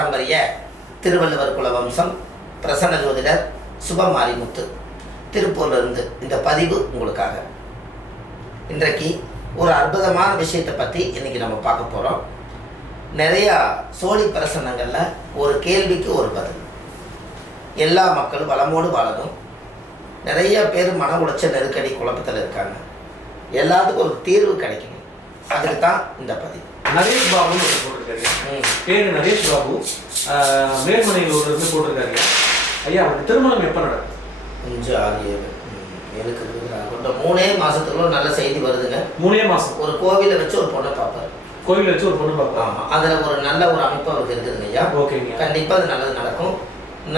பாரம்பரிய திருவள்ளுவர் குல வம்சம் பிரசன்ன ஜோதிடர் சுபமாரிமுத்து திருப்பூர்லேருந்து இந்த பதிவு உங்களுக்காக. இன்றைக்கு ஒரு அற்புதமான விஷயத்தை பற்றி இன்றைக்கி நம்ம பார்க்க போகிறோம். நிறையா சோழி பிரசன்னங்களில் ஒரு கேள்விக்கு ஒரு பதில். எல்லா மக்களும் வளமோடு வாழணும். நிறைய பேர் மன உளைச்சல் நெருக்கடி குழப்பத்தில் இருக்காங்க. எல்லாத்துக்கும் ஒரு தீர்வு கிடைக்கணும். அதுக்கு தான் இந்த பதிவு. நரேஷ் பாபுன்னு போட்டிருக்காரு. பேரு நரேஷ் பாபு, மேல்மனையில் இருந்து போட்டிருக்காரு. ஐயா, அவருக்கு திருமணம் எப்போ நடக்கும்? 5, 6, 7 எனக்கு 3 மாதத்துக்குள்ள நல்ல செய்தி வருதுங்க. 3 மாதம் ஒரு கோவிலில் வச்சு ஒரு பொண்ணை பார்ப்பார். கோவிலில் வச்சு ஒரு பொண்ணு பார்ப்பார். ஆமாம், அதில் ஒரு நல்ல ஒரு அமைப்பு அவருக்கு இருக்குதுங்க ஐயா. ஓகேங்க, கண்டிப்பாக அது நல்லது நடக்கும்.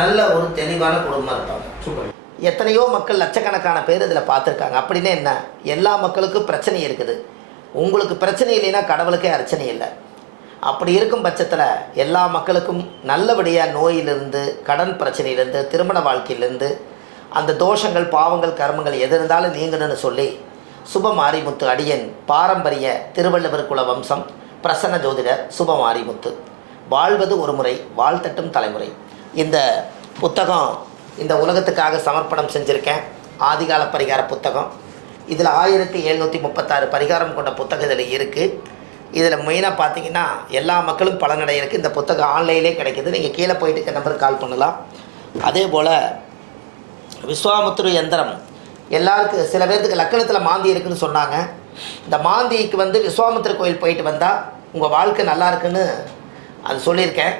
நல்ல ஒரு தெளிவான குடும்பமாக இருப்பாங்க. சூப்பர். எத்தனையோ மக்கள் லட்சக்கணக்கான பேர் இதில் பார்த்துருக்காங்க. அப்படின்னு என்ன, எல்லா மக்களுக்கும் பிரச்சனை இருக்குது. உங்களுக்கு பிரச்சனை இல்லைன்னா கடவுளுக்கே அர்ச்சனை இல்லை. அப்படி இருக்கும் பட்சத்தில் எல்லா மக்களுக்கும் நல்லபடியாக நோயிலிருந்து, கடன் பிரச்சனையிலேருந்து, திருமண வாழ்க்கையிலேருந்து, அந்த தோஷங்கள், பாவங்கள், கர்மங்கள் எது இருந்தாலும் நீங்கணும்னு சொல்லி சுபமாரிமுத்து அடியன் பாரம்பரிய திருவள்ளுவர் குல வம்சம் பிரசன்ன ஜோதிடர் சுபமாரிமுத்து. வாழ்வது ஒரு முறை, வாழ்த்தட்டும் தலைமுறை. இந்த புத்தகம் இந்த உலகத்துக்காக சமர்ப்பணம் செஞ்சுருக்கேன். ஆதிகால பரிகார புத்தகம். இதில் 1736 பரிகாரம் கொண்ட புத்தகம் இதில் இருக்குது. இதில் மெயினாக பார்த்தீங்கன்னா எல்லா மக்களும் பலனடைய இருக்குது. இந்த புத்தகம் ஆன்லைன்லேயே கிடைக்கிது. நீங்கள் கீழே போயிட்டு நம்பருக்கு கால் பண்ணலாம். அதே போல் விஸ்வாமுத்திர யந்திரம் எல்லாருக்கும், சில பேர்த்துக்கு லக்கணத்தில் மாந்தி இருக்குதுன்னு சொன்னாங்க. இந்த மாந்திக்கு விஸ்வாமுத்திர கோயில் போயிட்டு வந்தால் உங்கள் வாழ்க்கை நல்லா இருக்குன்னு அது சொல்லியிருக்கேன்.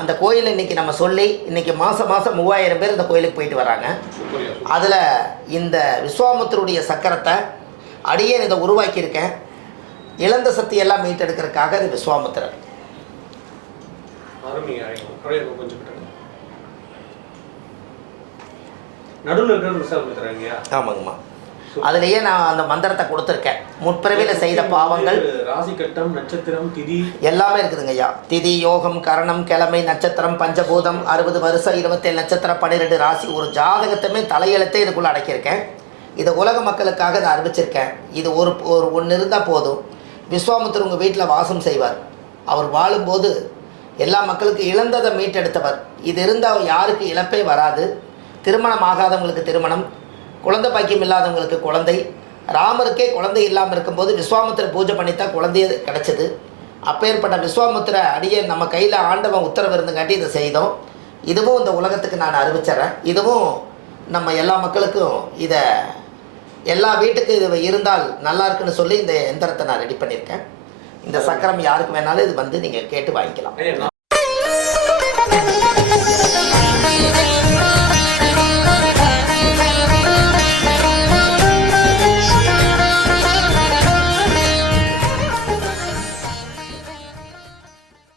அந்த கோயிலை இன்றைக்கி நம்ம சொல்லி இன்றைக்கி மாதம் 3000 பேர் இந்த கோயிலுக்கு போயிட்டு வராங்க. அதில் இந்த விஸ்வாமுத்திரருடைய சக்கரத்தை அடியேன் இதை உருவாக்கியிருக்கேன். இழந்த சக்தியெல்லாம் மீட்டெடுக்கிறதுக்காக அது விஸ்வாமுத்திரர். நடுவில் இருக்கிற ஆமாங்கம்மா. அதுலேயே நான் அந்த மந்திரத்தை கொடுத்துருக்கேன். முற்பிறவியில் செய்த பாவங்கள், ராசி கட்டம், நட்சத்திரம், திதி எல்லாமே இருக்குதுங்க ஐயா. திதி, யோகம், கரணம், கிழமை, நட்சத்திரம், பஞ்சபூதம், 60 வருஷம், 27 நட்சத்திரம், 12 ராசி, ஒரு ஜாதகத்தையுமே தலையெழுத்தே இதுக்குள்ளே அடக்கியிருக்கேன். இதை உலக மக்களுக்காக இதை அறிவிச்சிருக்கேன். இது ஒரு ஒன்று இருந்தால் போதும். விஸ்வாமுத்திரர் உங்கள் வீட்டில் வாசம் செய்வார். அவர் வாழும்போது எல்லா மக்களுக்கும் இழந்ததை மீட்டெடுத்தவர். இது இருந்தால் யாருக்கு இழப்பே வராது. திருமணம் ஆகாதவங்களுக்கு திருமணம், குழந்தை பாக்கியம் இல்லாதவங்களுக்கு குழந்தை. ராமருக்கே குழந்தை இல்லாமல் இருக்கும்போது விஸ்வாமுத்திர பூஜை பண்ணித்தான் குழந்தைய கிடச்சிது. அப்பேற்பட்ட விஸ்வாமுத்திர அடியே நம்ம கையில் ஆண்டவன் உத்தரவு இருந்துங்காட்டி இதை செய்தோம். இதுவும் இந்த உலகத்துக்கு நான் அறிவிச்சிட்றேன். இதுவும் நம்ம எல்லா மக்களுக்கும் இதை எல்லா வீட்டுக்கு இது இருந்தால் நல்லா இருக்குன்னு சொல்லி இந்த எந்திரத்தை நான் ரெடி பண்ணியிருக்கேன். இந்த சக்கரம் யாருக்கு வேணாலும் இது நீங்கள் கேட்டு வாங்கிக்கலாம்.